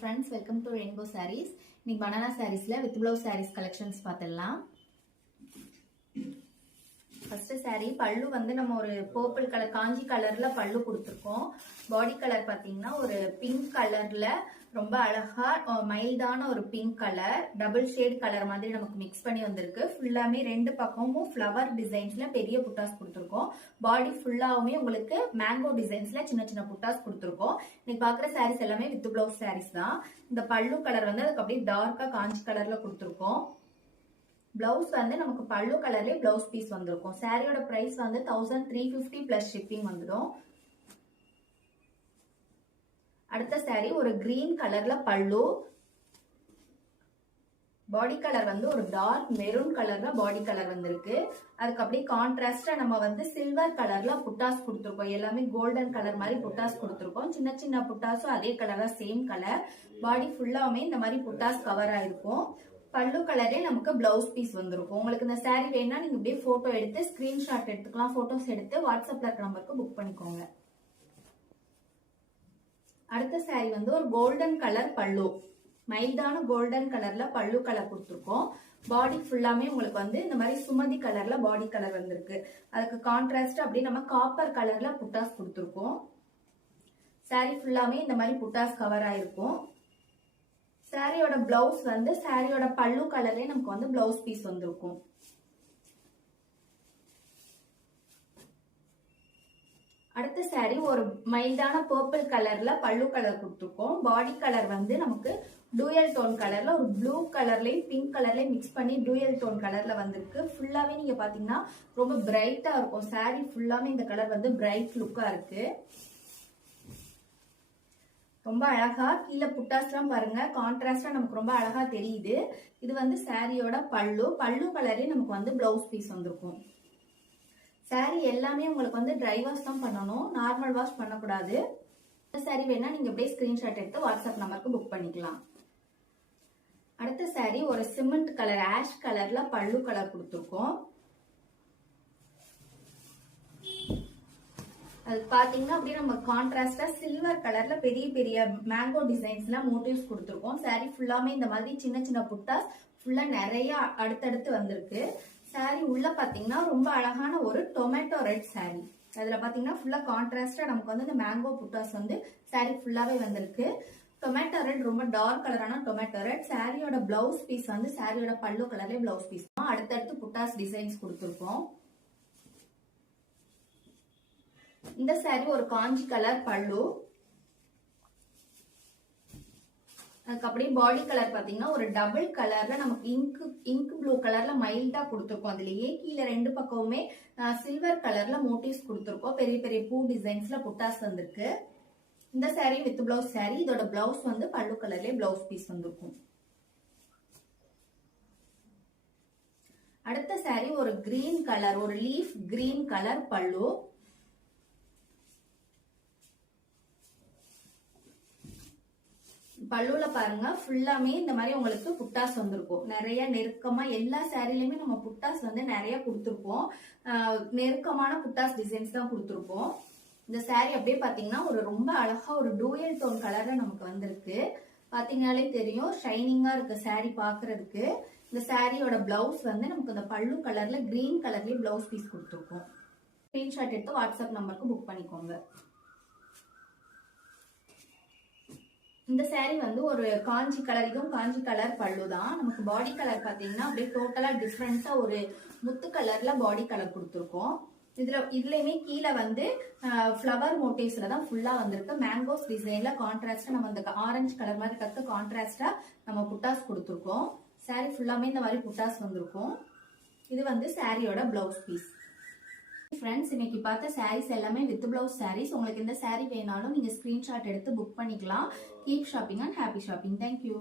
friends, welcome to Rainbow Sarees. இன்னைக்கு banana sareesல with blouse sarees collections பார்த்தலாம். First saree பல்லு வந்து நம்ம ஒரு purple color காஞ்சி கலர்ல பல்லு கொடுத்திருக்கோம். பாடி கலர் பாத்தீங்கன்னா ஒரு பிங்க் கலர்ல ரொம்ப அழகா மைல்டான ஒரு pink colour double shade colour மாதிரி நமக்கு மிக்ஸ் பண்ணி வந்திருக்கு. ஃபுல்லாமே ரெண்டு பக்கமும் ஃப்ளவர் டிசைன்ஸ்ல பெரிய புட்டாஸ் கொடுத்திருக்கோம். பாடி ஃபுல்லாவுமே உங்களுக்கு மேங்கோ டிசைன்ஸ்ல சின்ன சின்ன புட்டாஸ் கொடுத்திருக்கோம். இன்னைக்கு பாக்குற சாரீஸ் எல்லாமே வித் பிளவுஸ் சாரீஸ் தான். இந்த பல்லு கலர் வந்து அதுக்கு அப்படியே டார்க்கா காஞ்சி கலர்ல கொடுத்திருக்கோம். பிளவுஸ் வந்து நமக்கு பல்லு கலர்லயே பிளவுஸ் பீஸ் வந்திருக்கும். சாரியோட பிரைஸ் வந்து 1350 பிளஸ் ஷிப்பிங் வந்துடும். அடுத்த சாரி ஒரு கிரீன் கலர்ல பல்லு, பாடி கலர் வந்து ஒரு டார்க் மெரூன் கலர்ல பாடி கலர் வந்திருக்கு. அதுக்கு அப்படியே கான்ட்ராஸ்டா நம்ம வந்து சில்வர் கலர்ல புட்டாஸ் கொடுத்திருக்கோம். எல்லாமே கோல்டன் கலர் மாதிரி புட்டாஸ் கொடுத்திருக்கோம். சின்ன சின்ன புட்டாஸும் அதே கலர் தான், சேம் கலர். பாடி ஃபுல்லாவுமே இந்த மாதிரி புட்டாஸ் கவர் ஆயிருக்கும். பல்லு கலரே நமக்கு பிளவுஸ் பீஸ் வந்திருக்கும். உங்களுக்கு இந்த சாரி வேணா நீங்க இப்படியே போட்டோ எடுத்து ஸ்கிரீன்ஷாட் எடுத்துக்கலாம். போட்டோஸ் எடுத்து வாட்ஸ்அப்ல இருக்க நம்பருக்கு புக் பண்ணிக்கோங்க. அடுத்த சாரி வந்து ஒரு கோல்டன் கலர் பல்லு, மைல்டான கோல்டன் கலர்ல பல்லு கலர் கொடுத்திருக்கோம். பாடி ஃபுல்லாமே உங்களுக்கு வந்து இந்த மாதிரி சுமதி கலர்ல பாடி கலர் வந்திருக்கு. அதுக்கு கான்ட்ராஸ்ட் அப்படியே நம்ம காப்பர் கலர்ல புட்டாஸ் கொடுத்திருக்கோம். சாரி ஃபுல்லாமே இந்த மாதிரி புட்டாஸ் கவர் ஆயிருக்கும். சாரியோட பிளவுஸ் வந்து சாரியோட பல்லு கலர்ல நமக்கு வந்து பிளவுஸ் பீஸ் வந்திருக்கும். அடுத்த சாரி ஒரு மைல்டான பர்பிள் கலர்ல பல்லு கலர் கொடுத்திருக்கோம். பாடி கலர் வந்து நமக்கு டூயல் டோன் கலர்ல ஒரு ப்ளூ கலர்லயும் பிங்க் கலர்லயும் மிக்ஸ் பண்ணி டூயல் டோன் கலர்ல வந்திருக்கு. ஃபுல்லாவே நீங்க பாத்தீங்கன்னா ரொம்ப பிரைட்டா இருக்கும். சாரி ஃபுல்லாமே இந்த கலர் வந்து பிரைட் லுக்கா இருக்கு. ரொம்ப அழகா கீழே புட்டாஸ் எல்லாம் பாருங்க, கான்ட்ராஸ்டா நமக்கு ரொம்ப அழகா தெரியுது. இது வந்து சாரியோட பல்லு, பல்லு கலரே நமக்கு வந்து பிளவுஸ் பீஸ் வந்திருக்கும். சாரி எல்லாமே உங்களுக்கு வந்து ட்ரை வாஷ் தான் பண்ணணும், நார்மல் வாஷ் பண்ணக்கூடாது. இந்த சாரி வேணா நீங்க அப்படியே ஸ்கிரீன்ஷாட் எடுத்து வாட்ஸ்அப் நம்பருக்கு புக் பண்ணிக்கலாம். அடுத்த சாரி ஒரு சிமெண்ட் கலர் ஆஷ் கலர்ல பல்லு கலர் கொடுத்திருக்கோம். அது பாத்தீங்கன்னா அப்படியே நம்ம கான்ட்ராஸ்டா சில்வர் கலர்ல பெரிய பெரிய மேங்கோ டிசைன்ஸ்ல மோட்டிவ்ஸ் கொடுத்திருக்கோம். சாரி ஃபுல்லாமே இந்த மாதிரி சின்ன சின்ன புட்டாஸ் ஃபுல்லா நிறைய அடுத்தடுத்து வந்திருக்கு. சாரி உள்ள பாத்தீங்கன்னா ரொம்ப அழகான ஒரு டொமேட்டோ ரெட் சாரி. அதுல பாத்தீங்கன்னா ஃபுல்லா கான்ட்ராஸ்டா நமக்கு வந்து இந்த மேங்கோ புட்டாஸ் வந்து சாரி ஃபுல்லாவே வந்திருக்கு. டொமேட்டோ ரெட் ரொம்ப டார்க் கலரான டொமேட்டோ ரெட். சாரியோட பிளவுஸ் பீஸ் வந்து சாரியோட பல்லு கலர்ல பிளவுஸ் பீஸ். அடுத்தடுத்து புட்டாஸ் டிசைன்ஸ் கொடுத்திருக்கோம். இந்த சாரி ஒரு காஞ்சி கலர் பல்லு, அதுக்கு அப்படியே பாடி கலர் பாத்தீங்கன்னா ஒரு டபுள் கலர்ல நமக்கு இங்க் ப்ளூ கலர்ல மைல்டா கொடுத்திருக்கோம். அதுலயே கீழே ரெண்டு பக்கமுமே சில்வர் கலர்ல மோட்டிவ்ஸ் கொடுத்திருக்கோம். பெரிய பெரிய பூ டிசைன்ஸ்ல புட்டாஸ் வந்திருக்கு. இந்த சாரி வித் பிளவுஸ் சாரி. இதோட பிளவுஸ் வந்து பல்லு கலர்லயே பிளவுஸ் பீஸ் வந்திருக்கும். அடுத்த சாரி ஒரு கிரீன் கலர், ஒரு லீஃப் கிரீன் கலர் பல்லு, பல்லுல பாருங்க ஃபுல்லாமே இந்த மாதிரி உங்களுக்கு புட்டாஸ் வந்திருக்கும். நிறைய நெருக்கமா எல்லா சாரிலுமே நம்ம புட்டாஸ் வந்து நிறைய கொடுத்திருப்போம். நெருக்கமான புட்டாஸ் டிசைன்ஸ் தான் கொடுத்திருப்போம். இந்த சாரி அப்படியே பாத்தீங்கன்னா ஒரு ரொம்ப அழகா ஒரு டூயல் டோன் கலர்ல நமக்கு வந்திருக்கு. பாத்தீங்கன்னாலே தெரியும் ஷைனிங்கா இருக்கு சாரி பாக்குறதுக்கு. இந்த சாரியோட பிளவுஸ் வந்து நமக்கு இந்த பல்லு கலர்ல கிரீன் கலர்லயே பிளவுஸ் பீஸ் கொடுத்திருக்கோம். ஸ்கிரீன்ஷாட் எடுத்து வாட்ஸ்அப் நம்பருக்கு புக் பண்ணிக்கோங்க. இந்த சாரி வந்து ஒரு காஞ்சி கலர், இதுவும் காஞ்சி கலர் பல்லு தான். நமக்கு பாடி கலர் பாத்தீங்கன்னா அப்படியே டோட்டலா டிஃப்ரெண்டா ஒரு முத்து கலர்ல பாடி கலர் கொடுத்திருக்கோம். இதுலயுமே கீழே வந்து ஃபிளவர் மோட்டிவ்ஸ்ல தான் ஃபுல்லா வந்திருக்கு. மேங்கோஸ் டிசைன்ல கான்ட்ராஸ்டா நம்ம இந்த ஆரஞ்சு கலர் மாதிரி கத்து கான்ட்ராஸ்டா நம்ம புட்டாஸ் கொடுத்திருக்கோம். சாரி ஃபுல்லாமே இந்த மாதிரி புட்டாஸ் வந்திருக்கும். இது வந்து சாரியோட பிளவுஸ் பீஸ். ஃப்ரெண்ட்ஸ், இன்னைக்கு பார்த்த சாரீஸ் எல்லாமே வித் பிளவுஸ் சாரீஸ். உங்களுக்கு இந்த சாரி வேணாலும் நீங்க ஸ்கிரீன்ஷாட் எடுத்து புக் பண்ணிக்கலாம். Keep shopping and happy shopping. Thank you.